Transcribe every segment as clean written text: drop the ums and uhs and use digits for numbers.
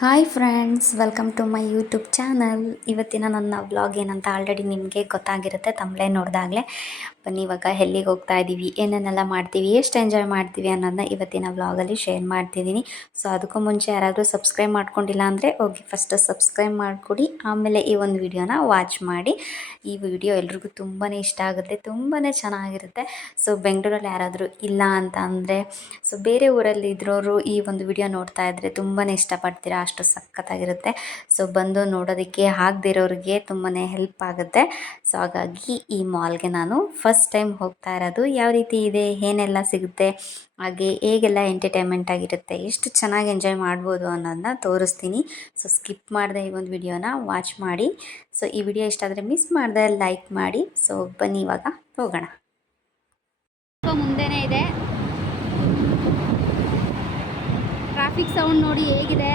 Hi friends, welcome to my YouTube channel. ಇವತ್ತಿನ ನನ್ನ vlog ಏನಂತ ಆಲ್ರೆಡಿ ನಿಮಗೆ ಗೊತ್ತಾಗಿರುತ್ತೆ ತಮ್ಮಲೇ ನೋಡಿದಾಗಲೇ. ಬನ್ನಿ ಇವಾಗ ಎಲ್ಲಿಗೆ ಹೋಗ್ತಾ ಇದ್ದೀವಿ, ಏನೇನೆಲ್ಲ ಮಾಡ್ತೀವಿ, ಎಷ್ಟು ಎಂಜಾಯ್ ಮಾಡ್ತೀವಿ ಅನ್ನೋದನ್ನ ಇವತ್ತಿನ ವ್ಲಾಗಲ್ಲಿ ಶೇರ್ ಮಾಡ್ತಿದ್ದೀನಿ. ಸೊ ಅದಕ್ಕೂ ಮುಂಚೆ ಯಾರಾದರೂ ಸಬ್ಸ್ಕ್ರೈಬ್ ಮಾಡ್ಕೊಂಡಿಲ್ಲ ಅಂದರೆ ಹೋಗಿ ಫಸ್ಟು ಸಬ್ಸ್ಕ್ರೈಬ್ ಮಾಡಿಕೊಡಿ, ಆಮೇಲೆ ಈ ಒಂದು ವಿಡಿಯೋನ ವಾಚ್ ಮಾಡಿ. ಈ ವಿಡಿಯೋ ಎಲ್ರಿಗೂ ತುಂಬಾ ಇಷ್ಟ ಆಗುತ್ತೆ, ತುಂಬಾ ಚೆನ್ನಾಗಿರುತ್ತೆ. ಸೊ ಬೆಂಗಳೂರಲ್ಲಿ ಯಾರಾದರೂ ಇಲ್ಲ ಅಂತ ಅಂದರೆ, ಸೊ ಬೇರೆ ಊರಲ್ಲಿ ಇದ್ರೋರು ಈ ಒಂದು ವಿಡಿಯೋ ನೋಡ್ತಾ ಇದ್ದರೆ ತುಂಬಾ ಇಷ್ಟಪಡ್ತೀರಾ, ಅಷ್ಟು ಸಖತ್ತಾಗಿರುತ್ತೆ. ಸೊ ಬಂದು ನೋಡೋದಕ್ಕೆ ಆಗದಿರೋರಿಗೆ ತುಂಬಾ ಹೆಲ್ಪ್ ಆಗುತ್ತೆ. ಸೊ ಹಾಗಾಗಿ ಈ ಮಾಲ್ಗೆ ನಾನು ಫಸ್ಟ್ ಟೈಮ್ ಹೋಗ್ತಾ ಇರೋದು. ಯಾವ ರೀತಿ ಇದೆ, ಏನೆಲ್ಲ ಸಿಗುತ್ತೆ, ಹಾಗೆ ಹೇಗೆಲ್ಲ ಎಂಟರ್ಟೈನ್ಮೆಂಟ್ ಆಗಿರುತ್ತೆ, ಎಷ್ಟು ಚೆನ್ನಾಗಿ ಎಂಜಾಯ್ ಮಾಡ್ಬೋದು ಅನ್ನೋದನ್ನ ತೋರಿಸ್ತೀನಿ. ಸೊ ಸ್ಕಿಪ್ ಮಾಡದೆ ಈ ಒಂದು ವಿಡಿಯೋನ ವಾಚ್ ಮಾಡಿ. ಸೊ ಈ ವಿಡಿಯೋ ಇಷ್ಟ ಆದರೆ ಮಿಸ್ ಮಾಡದೆ ಲೈಕ್ ಮಾಡಿ. ಸೊ ಬನ್ನಿ ಇವಾಗ ಹೋಗೋಣ. ಮುಂದೆನೇ ಇದೆ. ಟ್ರಾಫಿಕ್ ಸೌಂಡ್ ನೋಡಿ ಹೇಗಿದೆ.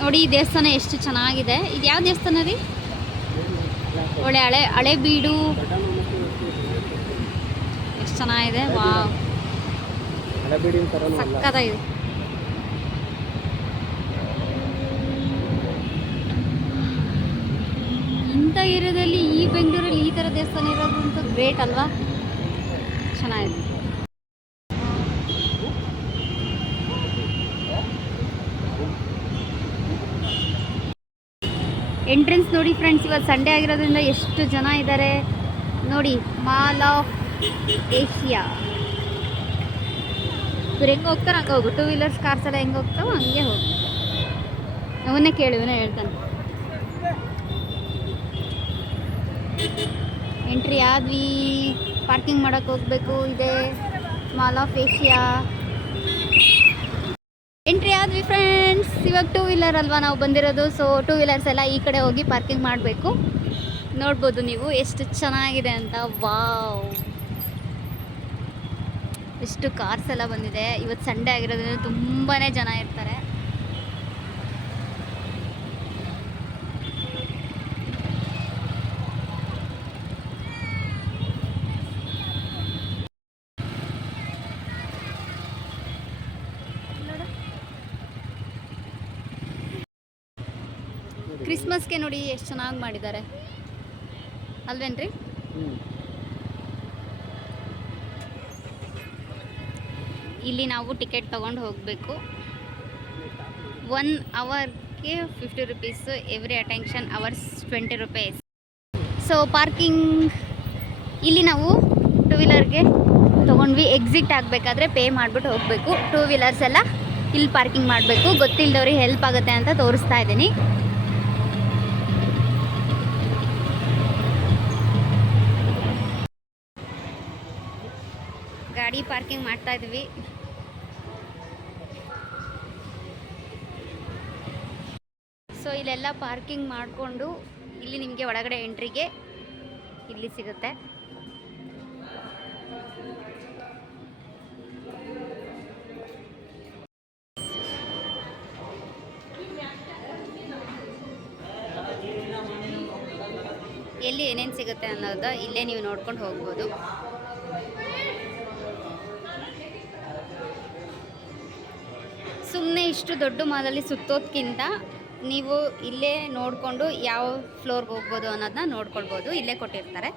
ನೋಡಿ ಈ ದೇವಸ್ಥಾನ ಎಷ್ಟು ಚೆನ್ನಾಗಿದೆ. ಇದು ಯಾವ ದೇವಸ್ಥಾನ ರೀ? ಒಳ್ಳೆ ಹಳೆ ಬೀಡು, ಎಷ್ಟು ಚೆನ್ನಾಗಿದೆ. ವಾವ್, ಸಕ್ಕತ್ತಾಗಿದೆ. ಇಂಥ ಏರಿಯಾದಲ್ಲಿ, ಈ ಬೆಂಗಳೂರಲ್ಲಿ ಈ ಥರ ದೇವಸ್ಥಾನ ಇರೋದು ಅಂತ ಗ್ರೇಟ್ ಅಲ್ವಾ? ಚೆನ್ನಾಗಿದೆ. ಎಂಟ್ರೆನ್ಸ್ ನೋಡಿ ಫ್ರೆಂಡ್ಸ್, ಇವತ್ತು ಸಂಡೇ ಆಗಿರೋದ್ರಿಂದ ಎಷ್ಟು ಜನ ಇದ್ದಾರೆ ನೋಡಿ. Mall of Asia. ಇವ್ರು ಹೆಂಗೆ ಹೋಗ್ತಾರೆ ಹಂಗೆ ಹೋಗು. 2 ವೀಲರ್ಸ್ ಕಾರ್ಸ್ ಎಲ್ಲ ಹೆಂಗೆ ಹೋಗ್ತಾವೋ ಹಂಗೆ ಹೋಗು. ಅವನ್ನೇ ಕೇಳಿ, ಇವನೇ ಹೇಳ್ತಾನೆ. ಎಂಟ್ರಿ ಆದ್ವಿ, ಪಾರ್ಕಿಂಗ್ ಮಾಡೋಕ್ಕೆ ಹೋಗಬೇಕು. ಇದೆ ಮಾಲ್ ಆಫ್ ಏಷ್ಯಾ. ಎಂಟ್ರಿ ಆದ್ವಿ ಫ್ರೆಂಡ್ಸ್. ಇವಾಗ 2 ವೀಲರ್ ಅಲ್ವಾ ನಾವು ಬಂದಿರೋದು. ಸೊ 2 ವೀಲರ್ಸ್ ಎಲ್ಲ ಈ ಕಡೆ ಹೋಗಿ ಪಾರ್ಕಿಂಗ್ ಮಾಡಬೇಕು. ನೋಡ್ಬೋದು ನೀವು ಎಷ್ಟು ಚೆನ್ನಾಗಿದೆ ಅಂತ. ವಾವ್, ಎಷ್ಟು ಕಾರ್ಸ್ ಎಲ್ಲ ಬಂದಿದೆ. ಇವತ್ತು ಸಂಡೇ ಆಗಿರೋದ್ರಿಂದ ತುಂಬಾ ಜನ ಇರ್ತಾರೆ. ಕ್ರಿಸ್ಮಸ್ಗೆ ನೋಡಿ ಎಷ್ಟು ಚೆನ್ನಾಗಿ ಮಾಡಿದ್ದಾರೆ ಅಲ್ವೇನ್ರಿ? ಇಲ್ಲಿ ನಾವು ಟಿಕೆಟ್ ತೊಗೊಂಡು ಹೋಗಬೇಕು. 1 ಅವರ್ಗೆ 50 rupees, every attention hours 20 rupees. So parking ಇಲ್ಲಿ ನಾವು 2 ವೀಲರ್ಗೆ ತೊಗೊಂಡ್ವಿ. ಎಕ್ಸಿಟ್ ಆಗಬೇಕಾದ್ರೆ ಪೇ ಮಾಡಿಬಿಟ್ಟು ಹೋಗಬೇಕು. 2 ವೀಲರ್ಸ್ ಎಲ್ಲ ಇಲ್ಲಿ ಪಾರ್ಕಿಂಗ್ ಮಾಡಬೇಕು. ಗೊತ್ತಿಲ್ಲದವ್ರಿಗೆ ಹೆಲ್ಪ್ ಆಗುತ್ತೆ ಅಂತ ತೋರಿಸ್ತಾ ಇದ್ದೀನಿ. ಗಾಡಿ ಪಾರ್ಕಿಂಗ್ ಮಾಡ್ತಾ ಇದ್ವಿ. ಸೊ ಇಲ್ಲೆಲ್ಲ ಪಾರ್ಕಿಂಗ್ ಮಾಡಿಕೊಂಡು ಇಲ್ಲಿ ನಿಮಗೆ ಒಳಗಡೆ ಎಂಟ್ರಿಗೆ ಇಲ್ಲಿ ಸಿಗುತ್ತೆ. ಎಲ್ಲಿ ಏನೇನು ಸಿಗುತ್ತೆ ಅನ್ನೋದು ಇಲ್ಲೇ ನೀವು ನೋಡ್ಕೊಂಡು ಹೋಗ್ಬೋದು. ಸುಮ್ಮನೆ ಇಷ್ಟು ದೊಡ್ಡ ಮಾಲಲ್ಲಿ ಸುತ್ತೋದಕ್ಕಿಂತ ನೀವು ಇಲ್ಲೇ ನೋಡಿಕೊಂಡು ಯಾವ ಫ್ಲೋರ್ಗೆ ಹೋಗ್ಬೋದು ಅನ್ನೋದನ್ನ ನೋಡ್ಕೊಳ್ಬೋದು. ಇಲ್ಲೇ ಕೊಟ್ಟಿರ್ತಾರೆ.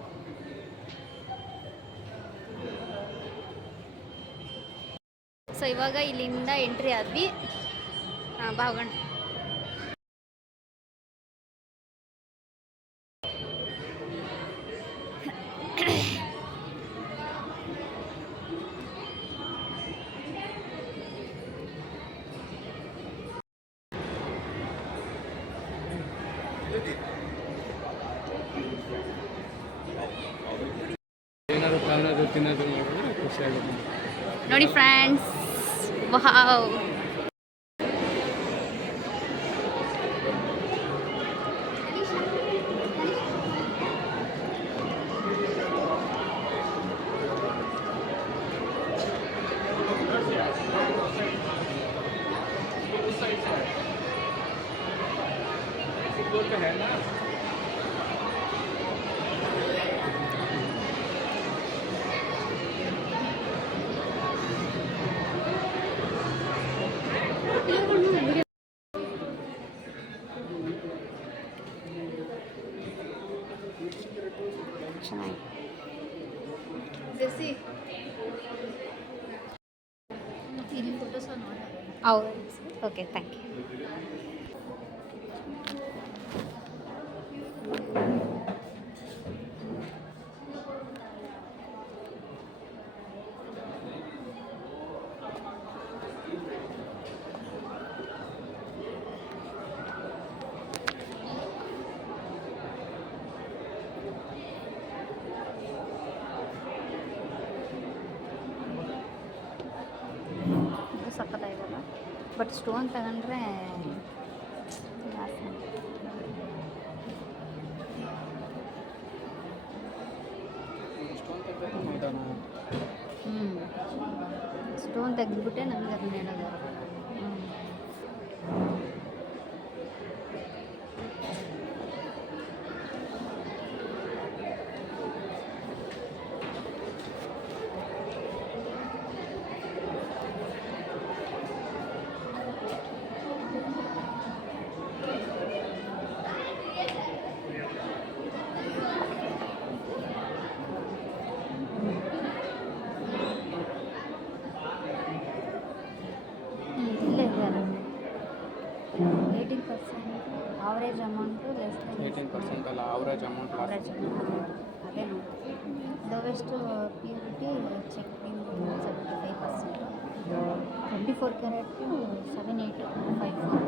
ಸೊ ಇವಾಗ ಇಲ್ಲಿಂದ ಎಂಟ್ರಿ ಆದ್ವಿ. ಬಾವಗಂಡ್ ನೋಡಿ ಫ್ರೆಂಡ್ಸ್, ವಾವ್, ಚೆನ್ನಾಗಿ ಹೌದು. Okay, thank you. ಇದು ಸಕ್ಕತ್ತಾಗಿದೆಲ್ಲ, ಬಟ್ ಸ್ಟೋನ್ ತಗೊಂಡ್ರೆ ಜಾಸ್ತಿ. ಸ್ಟೋನ್ ತೆಗೆದ್ಬಿಟ್ಟೆ ನಮಗೆ ಅದನ್ನ ಹೇಳೋದು. ಇಲ್ಲೇ ಇದೆ 18% ಆವ್ರೇಜ್ ಅಮೌಂಟು ಲೆಸ್ 18% ಅಲ್ಲ, ಅವರೇಜ್ ಅಮೌಂಟ್ ಆವ್ರೇಜ್ ಅದೇ ನೋಡಿ. ಲೋವೆಸ್ಟ್ ಪ್ಯೂರಿಟಿ ಚೆಕ್ಕಿಂಗ್ 75%, 24 ಕ್ಯಾರೆಟು 7854,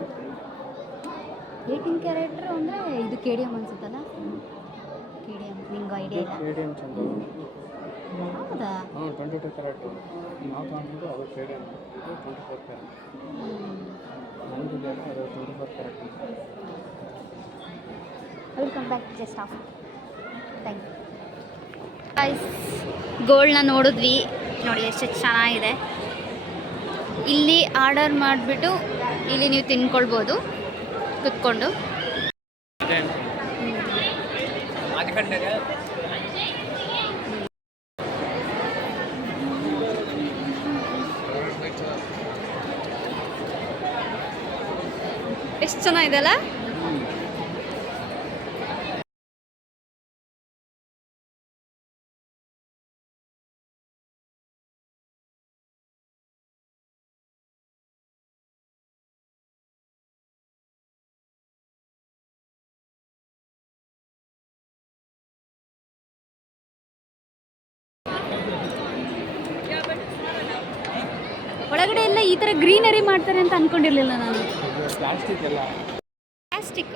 18 ಕ್ಯಾರೆಟ್ರು ಅಂದರೆ ಇದು ಕೆ ಡಿ ಎಮ್ ಅನ್ಸುತ್ತಲ್ಲ. ಕೆ ಡಿ ಎಮ್ ನಿಂಗೆ ಐಡಿಯಾ ಇಲ್ಲ? KDM ಚಂದ. ಹೌದಾ? 22 ಕ್ಯಾರೆಟ್ ನಾವು ತಗೊಂಡು ಅದು KDM 24 ಕ್ಯಾರೆಟ್. ನಮಗಿದೆಯಲ್ಲ ಅದು 24 carat. Welcome back just off. Thank you. Guys, ಗೋಲ್ಡ್ನ ನೋಡಿದ್ವಿ ನೋಡಿ, ಎಷ್ಟು ಚೆನ್ನಾಗಿದೆ. ಇಲ್ಲಿ ಆರ್ಡರ್ ಮಾಡಿಬಿಟ್ಟು ಇಲ್ಲಿ ನೀವು ತಿನ್ಕೊಳ್ಬೋದು ಕುತ್ಕೊಂಡು. ಎಷ್ಟು ಚೆನ್ನಾಗಿದೆಲ್ಲ. ಒಳಗಡೆ ಎಲ್ಲ ಈ ಥರ ಗ್ರೀನರಿ ಮಾಡ್ತಾರೆ ಅಂತ ಅಂದ್ಕೊಂಡಿರಲಿಲ್ಲ ನಾನು. ಪ್ಲಾಸ್ಟಿಕ್ ಎಲ್ಲ ಪ್ಲಾಸ್ಟಿಕ್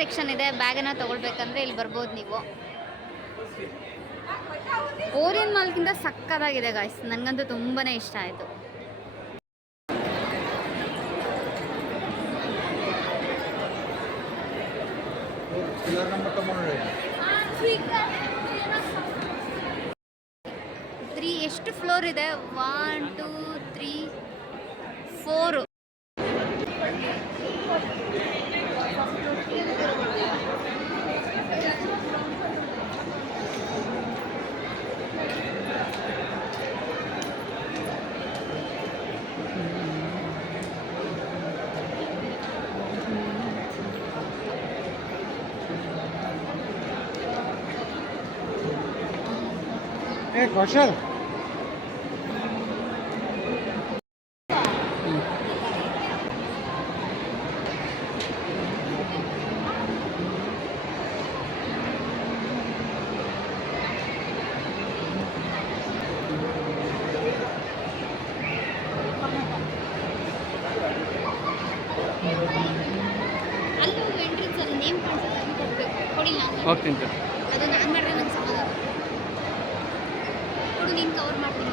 ಸೆಕ್ಷನ್ ಇದೆ. ಬ್ಯಾಗನ್ನು ತೊಗೊಳ್ಬೇಕಂದ್ರೆ ಇಲ್ಲಿ ಬರ್ಬೋದು ನೀವು. ಓರಿಯನ್ ಮಾಲ್ಗಿಂತ ಸಕ್ಕತ್ತಾಗಿದೆ ಗಾಯ್ಸ್, ನನಗಂತೂ ತುಂಬಾ ಇಷ್ಟ ಆಯಿತು. ಎಷ್ಟು ಫ್ಲೋರ್ ಇದೆ? 1 2 3 4. ಕೌಶಲ್ ಅಲ್ಲೂ ಎಂಟ್ರೆನ್ಸ್ ಅಲ್ಲಿ ನೇಮ್ ಕಾಣಿಸುತ್ತೆ, ಅದು ಕೊಡಬೇಕು. ಕೊಡಿ, ನಾನು ಹೋಗ್ತೀನಿ. ಅದು ನಾನು ಮಾಡಿದ್ರೆ ನಂಗೆ ಸಮಾಧಾನ. ಕೊಡು, ನೀನು ಕವರ್ ಮಾಡ್ತೀನಿ.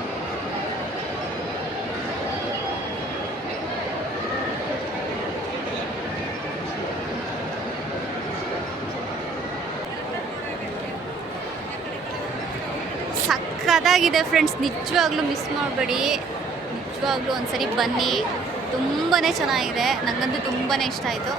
ಸಕ್ಕತ್ತಾಗಿದೆ ಫ್ರೆಂಡ್ಸ್, ನಿಜವಾಗ್ಲೂ ಮಿಸ್ ಮಾಡಬೇಡಿ. ನಿಜವಾಗ್ಲೂ ಒಂದ್ಸರಿ ಬನ್ನಿ, ತುಂಬಾ ಚೆನ್ನಾಗಿದೆ, ನನಗಂತೂ ತುಂಬಾ ಇಷ್ಟ ಆಯಿತು.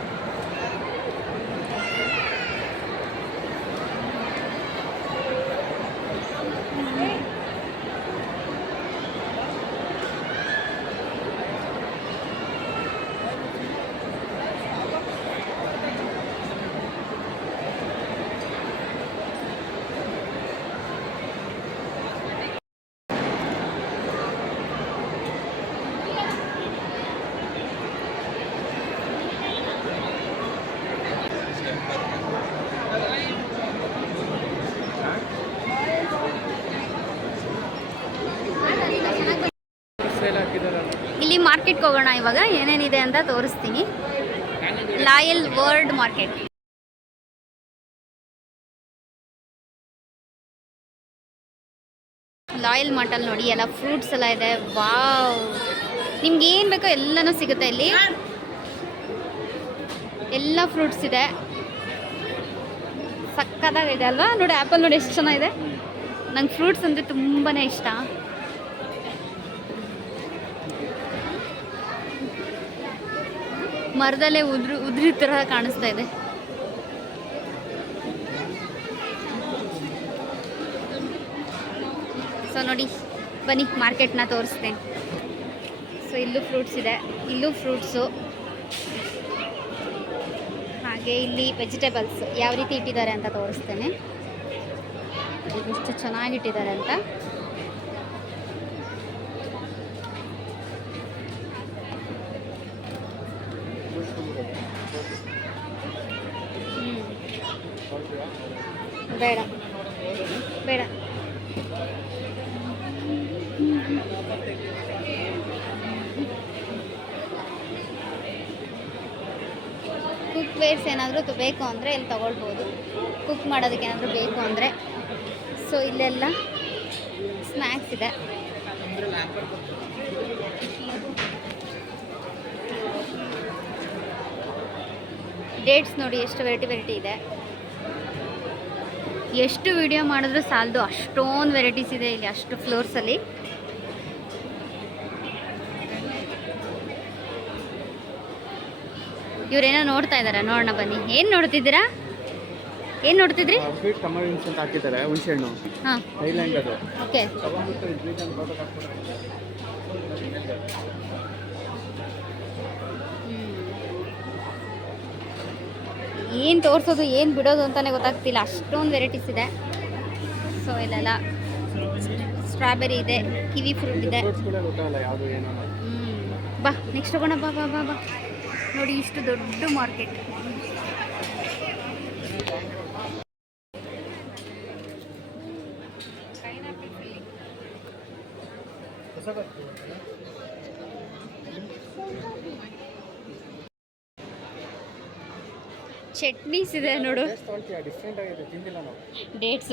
ಸೇಲ್ ಹಾಕಿದಾರಲ್ಲ. ಇಲ್ಲಿ ಮಾರ್ಕೆಟ್ಗೆ ಹೋಗೋಣ ಇವಾಗ, ಏನೇನಿದೆ ಅಂತ ತೋರಿಸ್ತೀನಿ. Loyal world market. ಲಾಯಲ್ ಮಾರ್ಟಲ್ಲಿ ನೋಡಿ ಎಲ್ಲ ಫ್ರೂಟ್ಸ್ ಎಲ್ಲ ಇದೆ. ವಾವ್, ನಿಮ್ಗೆ ಏನು ಬೇಕೋ ಎಲ್ಲನೂ ಸಿಗುತ್ತೆ ಇಲ್ಲಿ. ಎಲ್ಲ ಫ್ರೂಟ್ಸ್ ಇದೆ, ಸಕ್ಕತ್ತಾಗಿದೆ ಅಲ್ವಾ? ನೋಡಿ ಆ್ಯಪಲ್ ನೋಡಿ ಎಷ್ಟು ಚೆನ್ನಾಗಿದೆ. ನಂಗೆ ಫ್ರೂಟ್ಸ್ ಅಂದರೆ ತುಂಬಾ ಇಷ್ಟ. ಮರದಲ್ಲೇ ಉದ್ರಿ ಥರ ಕಾಣಿಸ್ತಾ ಇದೆ. ಸೊ ನೋಡಿ, ಬನ್ನಿ ಮಾರ್ಕೆಟ್ನ ತೋರಿಸ್ತೇನೆ. ಸೊ ಇಲ್ಲೂ ಫ್ರೂಟ್ಸ್ ಇದೆ, ಇಲ್ಲೂ ಫ್ರೂಟ್ಸು, ಹಾಗೆ ಇಲ್ಲಿ ವೆಜಿಟೇಬಲ್ಸ್ ಯಾವ ರೀತಿ ಇಟ್ಟಿದ್ದಾರೆ ಅಂತ ತೋರಿಸ್ತೇನೆ. ಎಷ್ಟು ಚೆನ್ನಾಗಿಟ್ಟಿದ್ದಾರೆ ಅಂತ. ಬೇಡ ಬೇಡ. ಕುಕ್ ವೇರ್ಸ್ ಏನಾದರೂ ಬೇಕು ಅಂದರೆ ಇಲ್ಲಿ ತೊಗೊಳ್ಬೋದು, ಕುಕ್ ಮಾಡೋದಕ್ಕೆ ಏನಾದರೂ ಬೇಕು ಅಂದರೆ. ಸೊ ಇಲ್ಲೆಲ್ಲ ಸ್ನ್ಯಾಕ್ಸ್ ಇದೆ. ಡೇಟ್ಸ್ ನೋಡಿ ಎಷ್ಟು ವೆರೈಟಿ ಇದೆ. ಎಷ್ಟು ವಿಡಿಯೋ ಮಾಡಿದ್ರೂ ಸಾಲದು, ಅಷ್ಟೊಂದು ವೆರೈಟೀಸ್ ಇದೆ ಇಲ್ಲಿ, ಅಷ್ಟು ಫ್ಲೋರ್ಸಲ್ಲಿ. ಇವರೇನೋ ನೋಡ್ತಾ ಇದ್ದಾರೆ, ನೋಡೋಣ ಬನ್ನಿ. ಏನು ನೋಡ್ತಿದ್ದೀರಾ? ಏನು ನೋಡ್ತಿದ್ರಿ? ಸ್ವೀಟ್ ಟಮರಿನ್ಸ್ ಅಂತ ಹಾಕಿದ್ದಾರೆ, ಹುಣಸೆ ಹಣ್ಣು. ಹಾಂ, ಥೈಲ್ಯಾಂಡ್ ಅದು. ಓಕೆ. ತಗೊಂಡ್ಬಿಟ್ಟು ಗ್ರೀನ್ ಫೋಟೋ ಹಾಕ್ಬಿಟ್ಟು. ಏನು ತೋರಿಸೋದು ಏನು ಬಿಡೋದು ಅಂತಲೇ ಗೊತ್ತಾಗ್ತಿಲ್ಲ, ಅಷ್ಟೊಂದು ವೆರೈಟೀಸ್ ಇದೆ. ಸೊ ಇಲ್ಲೆಲ್ಲ ಸ್ಟ್ರಾಬೆರಿ ಇದೆ, ಕಿವಿ ಫ್ರೂಟ್ ಇದೆ. ಫ್ರೂಟ್ಸ್ ಕೂಡ ಗೊತ್ತಾಗಲ್ಲ ಯಾವುದು ಏನು. ಬಾ ನೆಕ್ಸ್ಟ್ ಹೋಗೋಣ, ಬಾ ಬಾ ಬಾ ಬಾ. ನೋಡಿ ಇಷ್ಟು ದೊಡ್ಡ ಮಾರ್ಕೆಟ್. ಚಟ್ನೀಸ್ ಇದೆ ನೋಡು. ಡಿಫ್ರೆಂಟ್ ಆಗಿದೆ, ತಿಂದಿಲ್ಲ ನಾವು. ಡೇಟ್ಸ್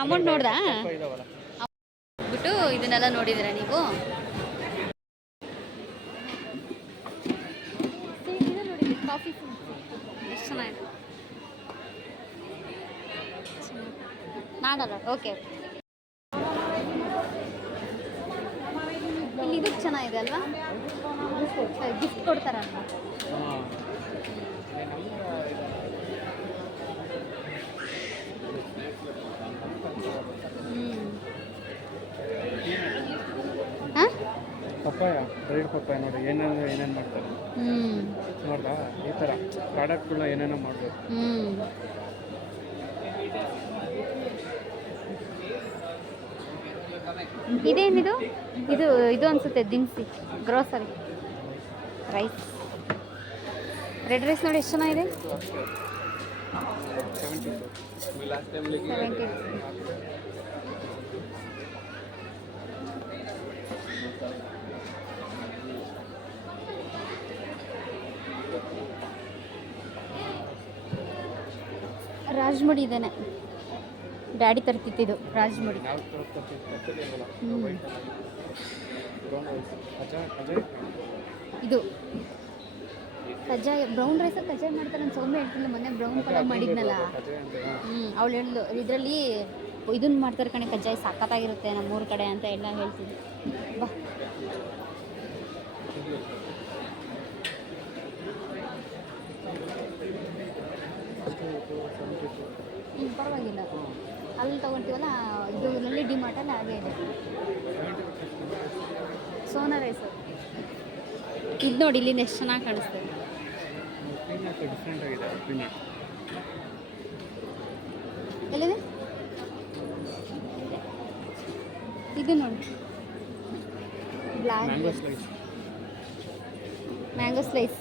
ಅಮೌಂಟ್ ನೋಡ್ದಾ? ಇದಾವಲ್ಲ ಬಿಟ್ಟು ಇದನ್ನೆಲ್ಲ ನೋಡಿದ್ದೀರಾ ನೀವು? ಕಾಫಿ ಎಷ್ಟು ಚೆನ್ನಾಗಿದೆ. ನಾಡಲ್ಲ, ಓಕೆ. ಇಲ್ಲಿ ಇದಕ್ಕೆ ಚೆನ್ನಾಗಿದೆ ಅಲ್ವಾ? ಗಿಫ್ಟ್ ಕೊಡ್ತಾರಲ್ವ? ಪಪ್ಪಾಯ, ಡ್ರೈಡ್ ಪಪ್ಪಾಯ ನೋಡಿ ಏನೇನು ಮಾಡ್ತಾರೆ. ನೋಡ್ದಾ? ಈ ಥರ ಪ್ರಾಡಕ್ಟ್ಗಳನ್ನ ಏನೇನೋ ಮಾಡ್ಬೋದು. ಇದೇನಿದು? ಇದು ಅನಿಸುತ್ತೆ ದಿನಸಿ, ಗ್ರೋಸರಿ ರೈಸ್. ರೆಡ್ ರೈಸ್ ನೋಡಿ ಎಷ್ಟು ಚೆನ್ನಾಗಿದೆ. 70. ರಾಜ್ಮುಡಿ ಇದೇನೆ, ಡ್ಯಾಡಿ ತರ್ತಿತ್ತಿದ್ದು ರಾಜ್ಮುಡಿ. ಇದು ಕಜ್ಜಾಯ, ಬ್ರೌನ್ ರೈಸ್ ಕಜ್ಜಾಯ ಮಾಡ್ತಾರೆ ಅಂತ ಸೌಮ್ಯ ಹೇಳ್ತಿಲ್ಲ. ಮೊನ್ನೆ ಬ್ರೌನ್ ಪಲಾವ್ ಮಾಡಿದ್ನಲ್ಲ, ಅವಳು ಹೇಳಿದ್ಲು ಇದರಲ್ಲಿ ಇದನ್ನು ಮಾಡ್ತಾರೆ ಕಣೆ, ಕಜ್ಜಾಯ ಸಖತ್ತಾಗಿರುತ್ತೆ ನಮ್ಮೂರ ಕಡೆ ಅಂತ ಎಲ್ಲ ಹೇಳ್ತಿದ್ದೆ. ಬಾ ಪರವಾಗಿಲ್ಲ. ಅಲ್ಲಿ ತೊಗೊಳ್ತೀವಲ್ಲ ಇದರಲ್ಲಿ ಡಿಮಾರ್ಟಲ್ಲಿ ಹಾಗೆ ಇದೆ. ಸೋನಾ ರೈಸು ಇದು ನೋಡಿ, ಇಲ್ಲಿಂದ ಎಷ್ಟು ಚೆನ್ನಾಗಿ ಕಾಣಿಸ್ತದೆ. ಡಿಫ್ರೆಂಟ್ ಆಗಿದೆ ಪೀನಟ್. ಎಲ್ಲಿದೆ ಇದು ನೋಡಿ, black mango slice. Mango slice.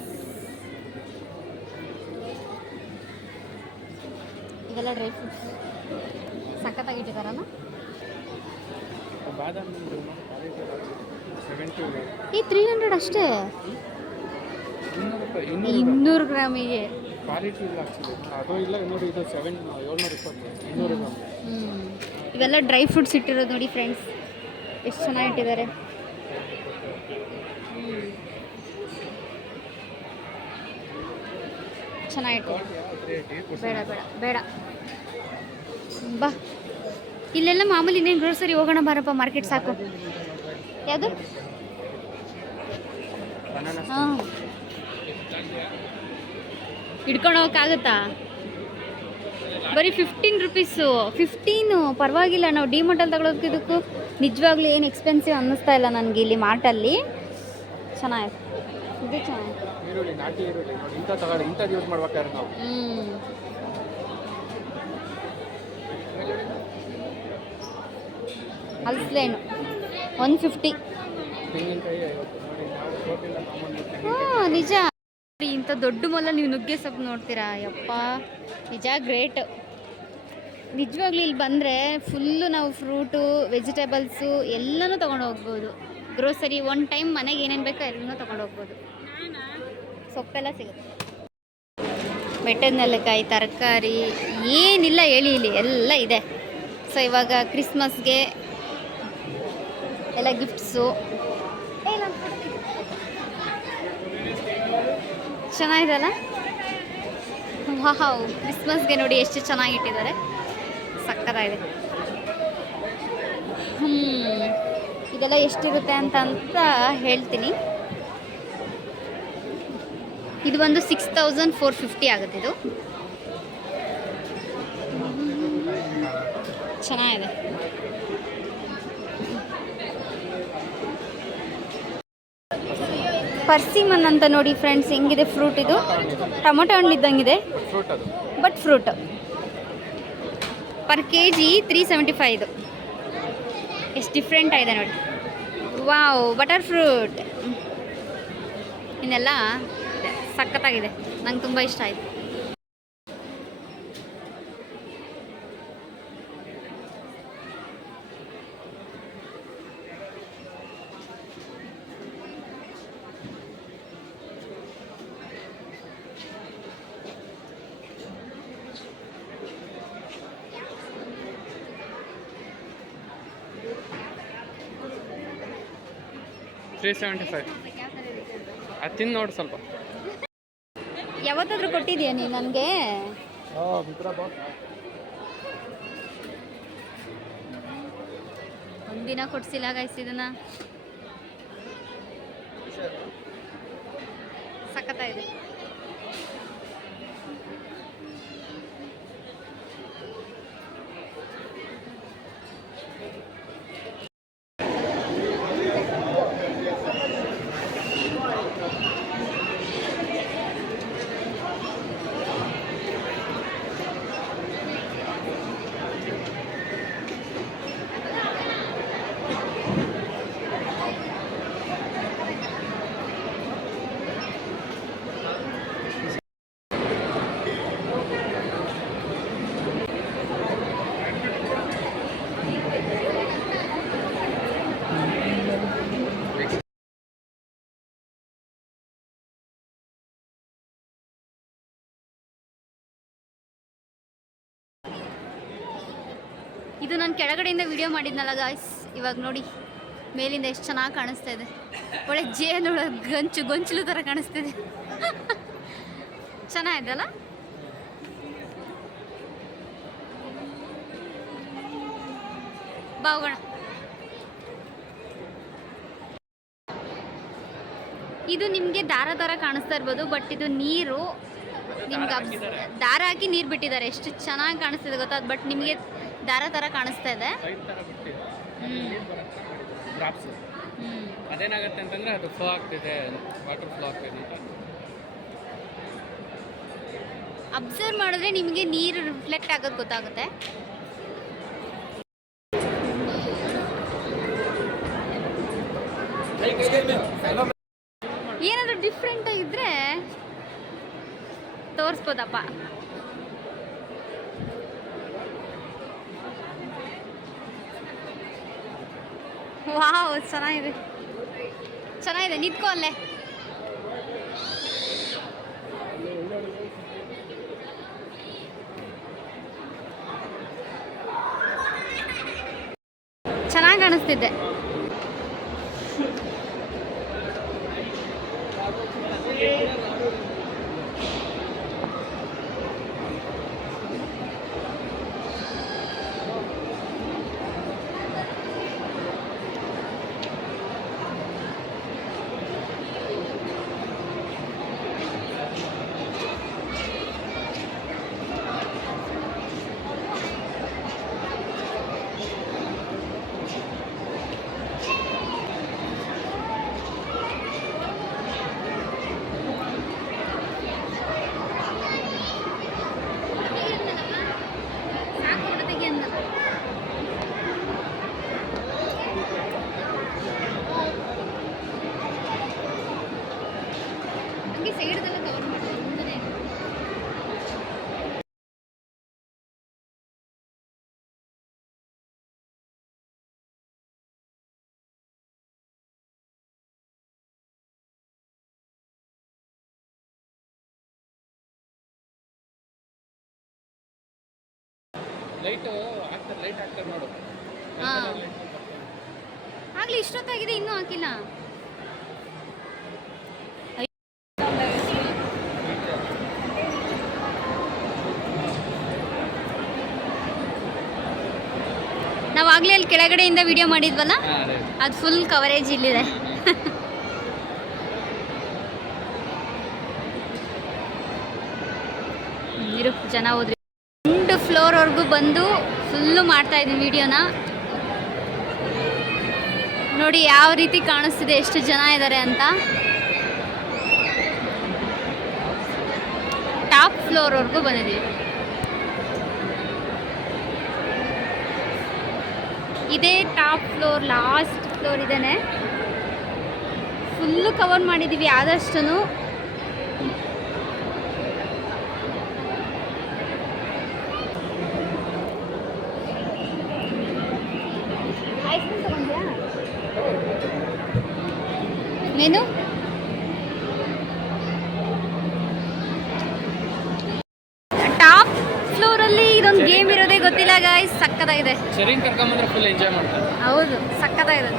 ಇವೆಲ್ಲ ಡ್ರೈ ಫ್ರೂಟ್ಸ್ ಸಖತ್ತಾಗಿಟ್ಟಿದ್ದಾರಲ್ಲ. ಬಾದಾಮಿ 70 ಈ 300 ಅಷ್ಟೇ, 200 ಗ್ರಾಮಿಗೆ. ಕ್ವಾಲಿಟಿ ಇಲ್ಲ ಆ್ಯಕ್ಚುಲಿ. ಅದು ಇಲ್ಲ 200, ಇದು 720, 200 ಗ್ರಾಮ್. ಇವೆಲ್ಲ ಡ್ರೈ ಫ್ರೂಟ್ಸ್ ಇಟ್ಟಿರೋದು ನೋಡಿ ಫ್ರೆಂಡ್ಸ್, ಎಷ್ಟು ಚೆನ್ನಾಗಿ ಇಟ್ಟಿದ್ದಾರೆ. ಚೆನ್ನಾಗಿಟ್ಟು. ಬೇಡ ಬೇಡ ಬೇಡ ಬಾ, ಇಲ್ಲೆಲ್ಲ ಮಾಮೂಲಿ ಇನ್ನೇನು ಗ್ರೋಸರಿ ಹೋಗೋಣ ಬಾರಪ್ಪ, ಮಾರ್ಕೆಟ್ ಸಾಕು. ಯಾವುದು? ಹಾಂ, ಹಿಡ್ಕೊಂಡು ಹೋಗೋಕ್ಕಾಗುತ್ತಾ? ಬರೀ 15 ರುಪೀಸು. 15 ಪರವಾಗಿಲ್ಲ. ನಾವು ಡಿಮಾರ್ಟಲ್ಲಿ ತಗೊಳೋದಕ್ಕೆ ಇದಕ್ಕೂ ನಿಜವಾಗ್ಲೂ ಏನು ಎಕ್ಸ್ಪೆನ್ಸಿವ್ ಅನ್ನಿಸ್ತಾ ಇಲ್ಲ ನನಗೆ. ಇಲ್ಲಿ ಮಾರ್ಟಲ್ಲಿ ಚೆನ್ನಾಗಿದೆ, ಇದು ಚೆನ್ನಾಗಿದೆ. ಈರುಳ್ಳಿ, ನಾಟಿ ಈರುಳ್ಳಿ ನೋಡಿ, ಇಂಥ ತಗೊಳ್ಳಿ, ಇಂಥದ್ದು ಯೂಸ್ ಮಾಡ್ಬೇಕಾದ್ರೆ ನಾವು. ಹಲಸಿನಹಣ್ಣು 150. ತೆಂಗಿನಕಾಯಿ 50 ನೋಡಿ. ನಾವು ಹೋಟೆಲ್ಲ ಮಾಮೂಲಿ ಹಾಂ ನಿಜ. ಇಂಥ ದೊಡ್ಡ ಮೊಲ್ಲ ನೀವು ನುಗ್ಗೆ ಸೊಪ್ಪು ನೋಡ್ತೀರಾ, ಯಪ್ಪ ನಿಜ ಗ್ರೇಟ್. ನಿಜವಾಗ್ಲೂ ಇಲ್ಲಿ ಬಂದರೆ ಫುಲ್ಲು ನಾವು ಫ್ರೂಟು, ವೆಜಿಟೇಬಲ್ಸು ಎಲ್ಲನೂ ತೊಗೊಂಡು ಹೋಗ್ಬೋದು. ಗ್ರೋಸರಿ ಒನ್ ಟೈಮ್ ಮನೆಗೆ ಏನೇನು ಬೇಕೋ ಎಲ್ಲನೂ ತೊಗೊಂಡು ಹೋಗ್ಬೋದು. ಸೊಪ್ಪೆಲ್ಲ ಸಿಗುತ್ತೆ. ಬೆಟ್ಟದ ನೆಲಕಾಯಿ, ತರಕಾರಿ ಏನಿಲ್ಲ ಹೇಳಿ, ಇಲ್ಲಿ ಎಲ್ಲ ಇದೆ. ಸೊ ಇವಾಗ ಕ್ರಿಸ್ಮಸ್ಗೆ ಎಲ್ಲ ಗಿಫ್ಟ್ಸು ಚೆನ್ನಾಗಿದೆಲ್ಲ. ವಾವ್, ಕ್ರಿಸ್ಮಸ್ಗೆ ನೋಡಿ ಎಷ್ಟು ಚೆನ್ನಾಗಿಟ್ಟಿದ್ದಾರೆ, ಸಕ್ಕತ್ತಾಗಿದೆ. ಇದೆಲ್ಲ ಎಷ್ಟಿರುತ್ತೆ ಅಂತ ಹೇಳ್ತೀನಿ. ಇದು ಒಂದು 6450 ಆಗುತ್ತೆ. ಇದು ಚೆನ್ನಾಗಿದೆ. ಪರ್ಸಿಮನ್ ಅಂತ ನೋಡಿ ಫ್ರೆಂಡ್ಸ್, ಹೆಂಗಿದೆ ಫ್ರೂಟ್. ಇದು ಟೊಮೊಟೊ ಹಣ್ಣು ಇದ್ದಂಗಿದೆ, ಫ್ರೂಟ್ ಅದು, ಬಟ್ ಫ್ರೂಟ್. Per kg 375. ಇದು ಎಷ್ಟು ಡಿಫ್ರೆಂಟ್ ಆಗಿದೆ ನೋಡಿ. Wow, butter fruit. ಇನ್ನೆಲ್ಲ ಸಖತ್ತಾಗಿದೆ, ನಂಗೆ ತುಂಬ ಇಷ್ಟ ಆಯಿತು. $375. ಅದು ತಿಂದು ನೋಡಿ ಸ್ವಲ್ಪ. ಯಾವತ್ತಾದ್ರೂ ಕೊಟ್ಟಿದ್ದೀಯ ನೀನು ನನಗೆ? ಒಂದಿನ ಕೊಡ್ಸಿಲ್ಲ ಗೈಸ್ ಇದನ್ನ. ಸಖತ್ತಾಗಿದೆ. ಇದು ನಾನು ಕೆಳಗಡೆಯಿಂದ ವಿಡಿಯೋ ಮಾಡಿದ್ನಲ್ಲ ಗಾಯ್ಸ್, ಇವಾಗ ನೋಡಿ ಮೇಲಿಂದ ಎಷ್ಟು ಚೆನ್ನಾಗಿ ಕಾಣಿಸ್ತಾ ಇದೆ. ಒಳ್ಳೆ ಜೇನೊಳಗೆ ಗೊಂಚಲು ಥರ ಕಾಣಿಸ್ತಿದೆ. ಚೆನ್ನಾಗಿದೆಲ್ಲ. ಬಾಗೋಣ. ಇದು ನಿಮಗೆ ದಾರ ಥರ ಕಾಣಿಸ್ತಾ ಇರ್ಬೋದು, ಬಟ್ ಇದು ನೀರು ನಿಮ್ಗೆ ದಾರ ಹಾಕಿ ನೀರು ಬಿಟ್ಟಿದ್ದಾರೆ, ಎಷ್ಟು ಚೆನ್ನಾಗಿ ಕಾಣಿಸ್ತಿದೆ ಗೊತ್ತಾ? ಬಟ್ ನಿಮಗೆ ದಾರ ಥರ ಕಾಣಿಸ್ತಾ ಇದೆ. ಡ್ರಾಪ್ಸ್ ಅದೇನಾಗುತ್ತೆ ಅಂತಂದರೆ ಅದು ಫ್ಲೋ ಆಗ್ತಿದೆ, ವಾಟರ್ ಫ್ಲೋ ಆಗ್ತಿದೆ ಅಂತ. ಅಬ್ಸರ್ವ್ ಮಾಡಿದ್ರೆ ನಿಮಗೆ ನೀರು ರಿಫ್ಲೆಕ್ಟ್ ಆಗೋದು ಗೊತ್ತಾಗುತ್ತೆ. ಏನಾದರೂ ಡಿಫ್ರೆಂಟ್ ಆಗಿದ್ರೆ ತೋರಿಸ್ಬೋದಪ್ಪ. ವಾವ್, ಚೆನ್ನಾಗಿದೆ ಚೆನ್ನಾಗಿದೆ. ನಿಂತ್ಕೊ ಅಲ್ಲೇ. ಚೆನ್ನಾಗಿ ಕಾಣಿಸ್ತಿದ್ದೆ. ಸೈಡ್ದೆಲ್ಲ ಕವರ್ ಮಾಡ್ತಾರೆ ಮುಂದೆ. ಲೈಟ್ ಹಾಕ್ತಾರೆ ನೋಡು. ಹಾಂ, ಆಗಲಿ ಇಷ್ಟೊತ್ತಾಗಿದೆ ಇನ್ನೂ ಹಾಕಿಲ್ಲ. ನಾವು ಆಗಲೇ ಅಲ್ಲಿ ಕೆಳಗಡೆಯಿಂದ ವಿಡಿಯೋ ಮಾಡಿದ್ವಲ್ಲ, ಅದು ಫುಲ್ ಕವರೇಜ್ ಇಲ್ಲಿದೆ. ಇರು, ಜನ ಹೋದ್ರಿ. 2 ಫ್ಲೋರ್ವರೆಗೂ ಬಂದು ಫುಲ್ಲು ಮಾಡ್ತಾ ಇದ್ದೀನಿ ವಿಡಿಯೋನ. ನೋಡಿ ಯಾವ ರೀತಿ ಕಾಣಿಸ್ತಿದೆ, ಎಷ್ಟು ಜನ ಇದ್ದಾರೆ ಅಂತ. ಟಾಪ್ ಫ್ಲೋರ್ವರೆಗೂ ಬಂದಿದ್ದೀವಿ. ಇದೇ ಟಾಪ್ ಫ್ಲೋರ್, ಲಾಸ್ಟ್ ಫ್ಲೋರ್ ಇದೇನೆ. ಫುಲ್ಲು ಕವರ್ ಮಾಡಿದ್ದೀವಿ ಆದಷ್ಟು. ಏನು ಟಾಪ್ ಫ್ಲೋರಲ್ಲಿ ಇದೊಂದು ಗೇಮ್ ಇರೋದೇ ಗೊತ್ತಿಲ್ಲ ಗಾಯ್ಸ್, ಸಕ್ಕತ್ತಾಗಿದೆ. ಸರಿನ್ ಕರ್ಕೊಂಬಂದ್ರೆ ಫುಲ್ ಎಂಜಾಯ್ ಮಾಡ್ತಾರೆ. ಹೌದು, ಸಕ್ಕತ್ತಾಗಿದೆ.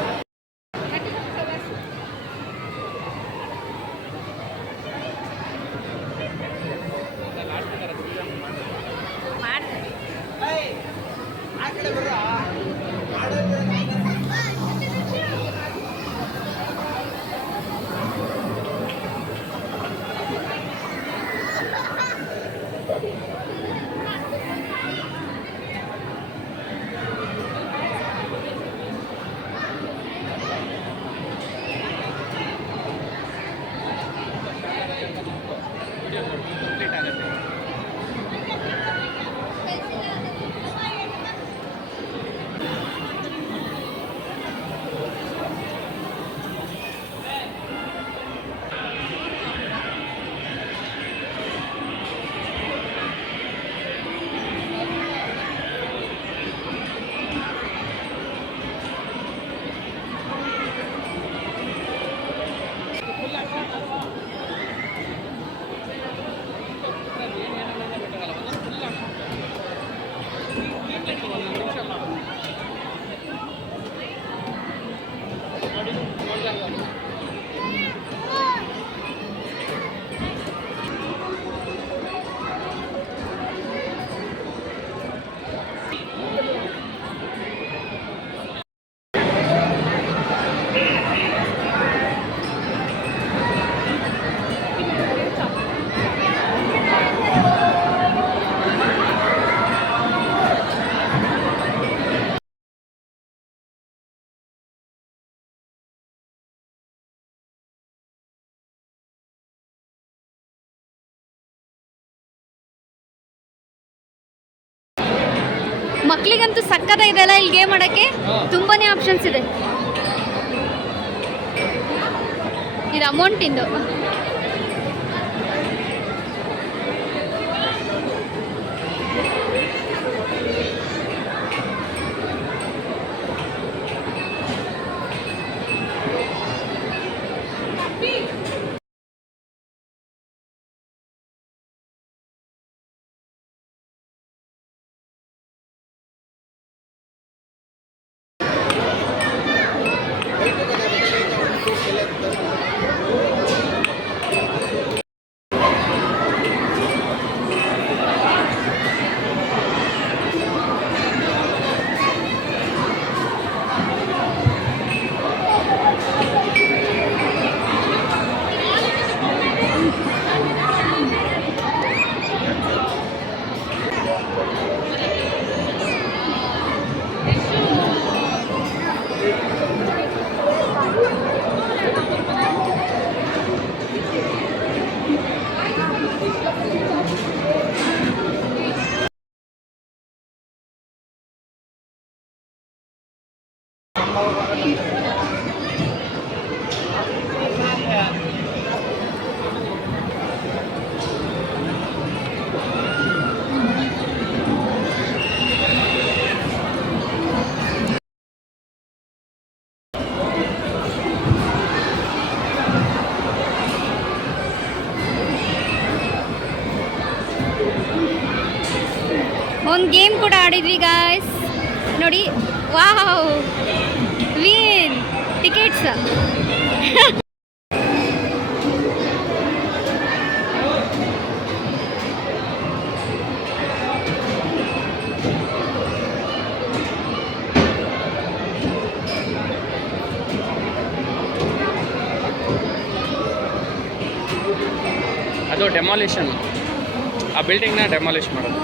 ಮಕ್ಳಿಗಂತೂ ಸಕ್ಕತ್ತ ಇದೆಲ್ಲ ಇಲ್ಲಿ ಗೇಮ್ ಆಡೋಕ್ಕೆ ತುಂಬಾನೇ ಆಪ್ಷನ್ಸ್ ಇದೆ. ಇದು ಅಮೌಂಟಿಂದು. ಒಂದು ಗೇಮ್ ಕೂಡ ಆಡಿದ್ವಿ ಗಾಯ್ಸ್ ನೋಡಿ. Wow, win tickets. ಅದು ಡೆಮಾಲಿಷನ್, ಆ ಬಿಲ್ಡಿಂಗ್ನ ಡೆಮಾಲಿಷ್ ಮಾಡೋದು.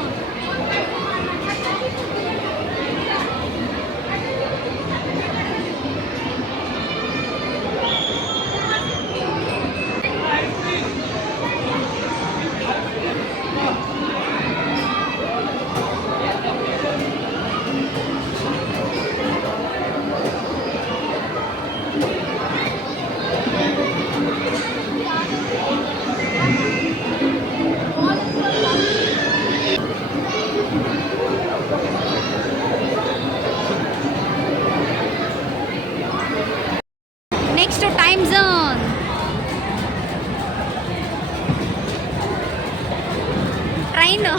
Next time zone. ಟ್ರೈನು.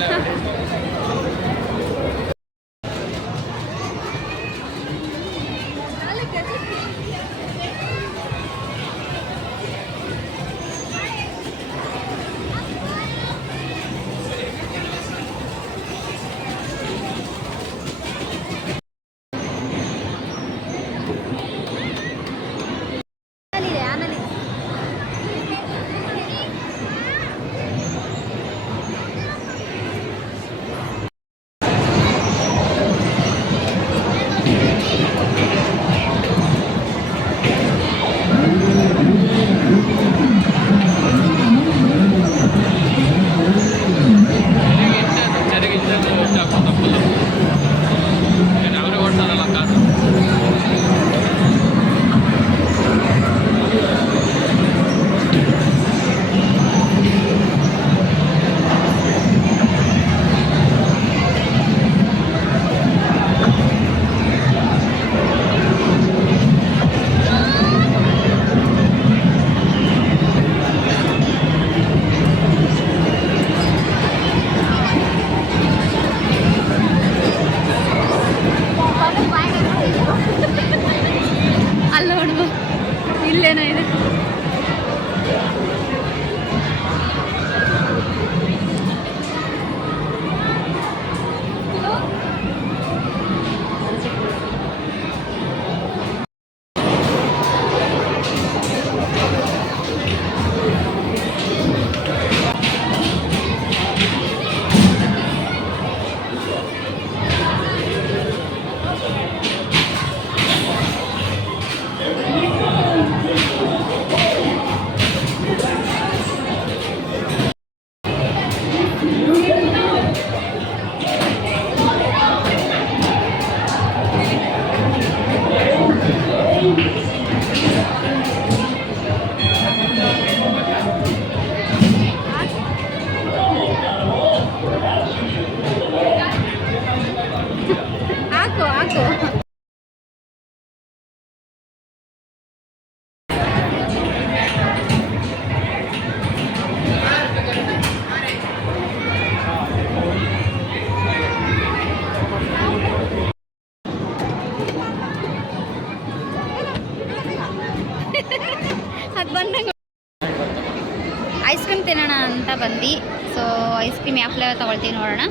ಯಾವ ಫ್ಲೇವರ್ ತೊಗೊಳ್ತೀವಿ ನೋಡೋಣ.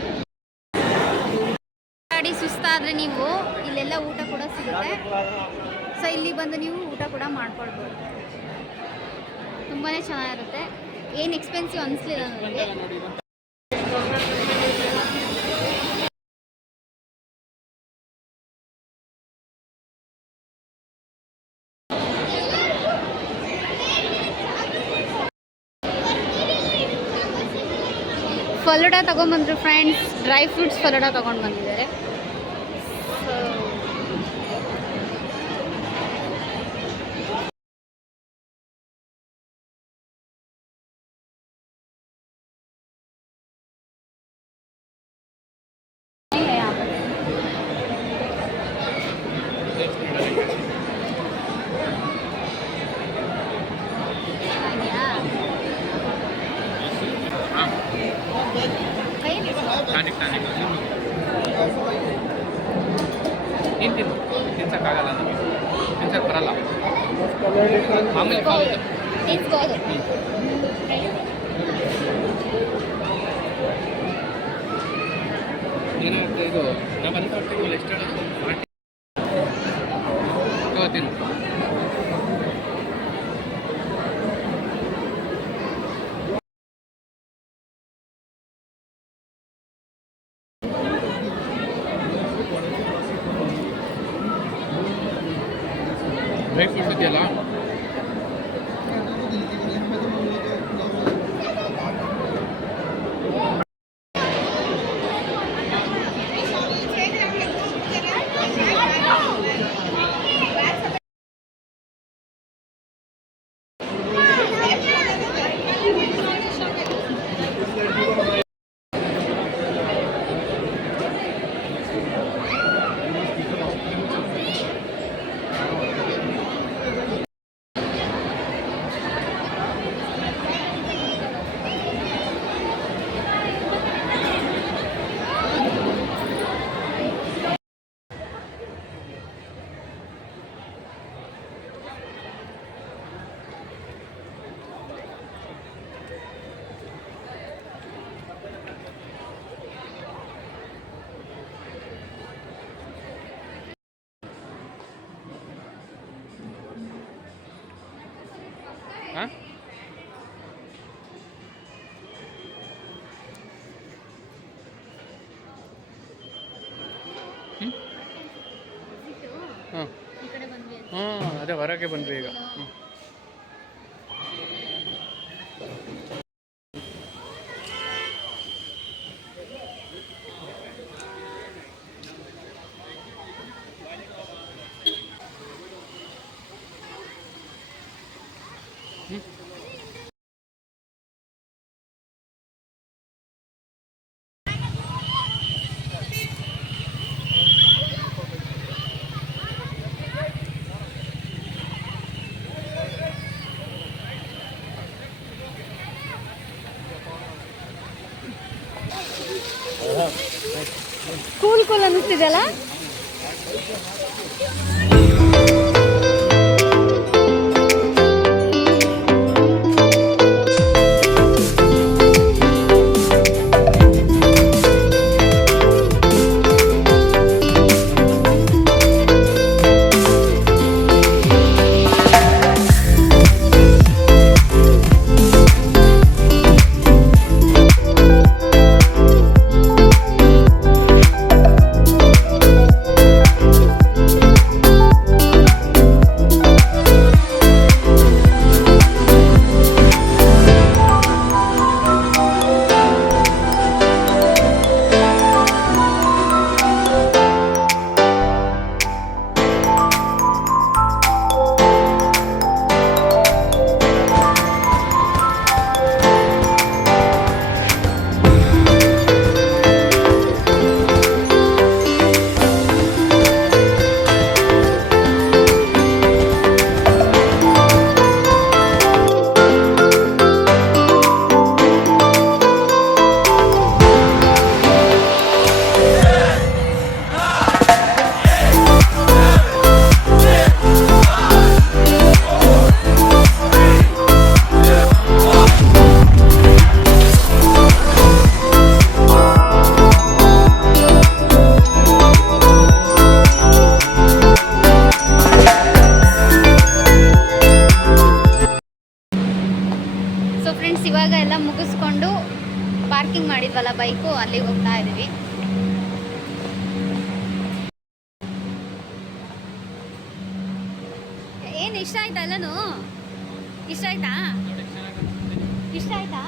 ಗಾಡಿ ಸುಸ್ತಾದರೆ ನೀವು ಇಲ್ಲೆಲ್ಲ ಊಟ ಕೂಡ ಸಿಗುತ್ತೆ. ಸೊ ಇಲ್ಲಿ ಬಂದು ನೀವು ಊಟ ಕೂಡ ಮಾಡ್ಕೊಳ್ಬೋದು. ತುಂಬಾ ಚೆನ್ನಾಗಿರುತ್ತೆ. ಏನು ಎಕ್ಸ್ಪೆನ್ಸಿವ್ ಅನಿಸ್ಲಿಲ್ಲ ನನಗೆ. ಫಲೂಡ ತೊಗೊಂಡ್ಬಂದ್ರು ಫ್ರೆಂಡ್ಸ್. ಡ್ರೈ ಫ್ರೂಟ್ಸ್ ಫಲೂಡ ತೊಗೊಂಡು ಬಂದಿದ್ದಾರೆ. ನೀನು ತಿನ್ಸಕ್ಕಾಗಲ್ಲ, ನಮಗೆ ತಿನ್ಸಕ್ಕೆ ಬರಲ್ಲ. ಮಾಮೂಲಿ ತಿನ್ಸ್ಬೋದು. ಏನಾಗುತ್ತೆ ಇದು ನಾವು ಬಂದು ಎಷ್ಟು ತಗೋತೀನಿ. ಡ್ರೈ ಫ್ರೂಟ್ಸ್ ಇದೆಯಲ್ಲ, ಹಾಂ ಹಾಂ ಹಾಂ ಅದೇ ಹೊರಗೆ ಬಂದ್ವಿ ಈಗ. ಕೂಲ್ ಕೂಲ್ ಅನ್ನಿಸ್ತಿದೆಯಲ್ಲ. ಅಲ್ಲಿಗೆ ಹೋಗ್ತಾ ಇದ್ದೀವಿ. ಏನು ಇಷ್ಟ ಆಯ್ತಾ ಎಲ್ಲನೂ? ಇಷ್ಟ ಆಯ್ತಾ? ಇಷ್ಟ ಆಯ್ತಾ?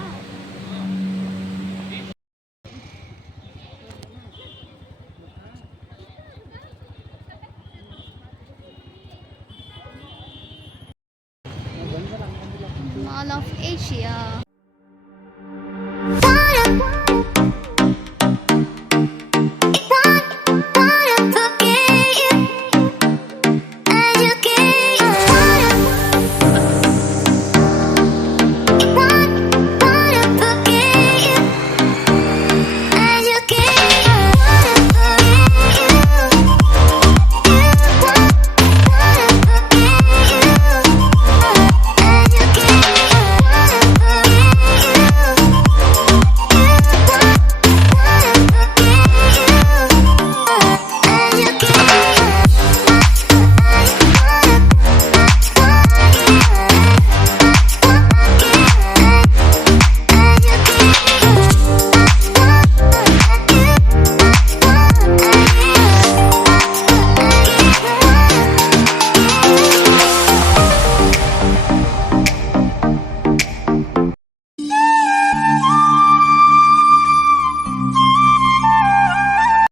Mall of Asia.